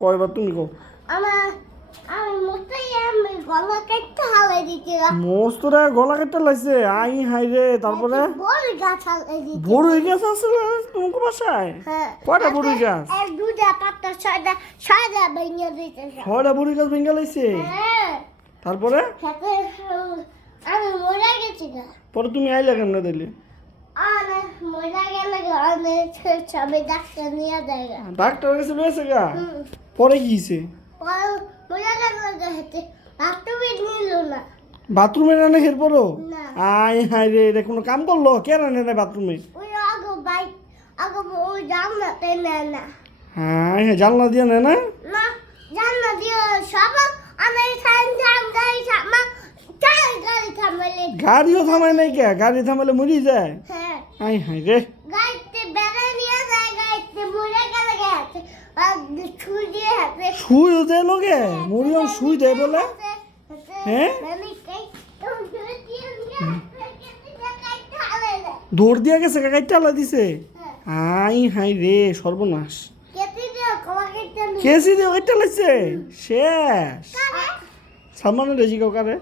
কয়বার তুমি কো আমার আমি মোটাই আমি গলা কেটে হালাই দিতে মস্তরা গলা কেটে লাইছে আই হাই রে তারপরে বড় গাছ হালাই দিতে বড়ই গাছ আছে তোমাকে বাসায় হ্যাঁ কয়টা বড়ই গাছ এক দুটা পাতা ছয়টা ভেঙে দিতে ছয়টা বড়ই গাছ ভেঙে লাইছে হ্যাঁ তারপরে সাথে আমি মরে গেছি না পরে তুমি আইলে কেমনে দিলে আমি মরে গেলে অনেক সবাই ডাক্তার নিয়ে যায় ডাক্তার কাছে লয়েছে গা পরে কি হইছে মরে গেলে হেঁটে বাথরুমে নিল না বাথরুমে রান্না খের পড়ো না। আই হাই রে এটা কোনো কাম করলো কে রান্না না বাথরুমে ওই আগে বাইক আগে ওই জানলাতে নেয় না হ্যাঁ হ্যাঁ জানলা দিয়ে না না জানলা দিয়ে সব আমি জান গাড়ি থামা চাই গাড়ি থামালে গাড়িও থামায় নাই কে গাড়ি থামালে মরি যায় হ্যাঁ আই হাই রে গাড়িতে বেড়া নিয়ে যায় গাড়িতে মরে গেলে গেছে আর ছুঁ দিয়ে হাতে শুই দেয় লগে মরিয়ম শুই দেয় বলে হ্যাঁ? আমি কই তুমি দিয়ে নিয়ে কাইতে হালে দৌড় দিয়া গেছে কাকাই টালা দিছে আই হাই রে সর্বনাশ কেটে দিয়ে কমা কেটে কেসি দিয়ে ওইটা লাগছে শেষ সালমানের রেজি কাউকারে